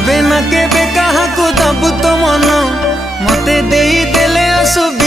केबे ना केबे कहा को दबु तो मन मते देई देले असु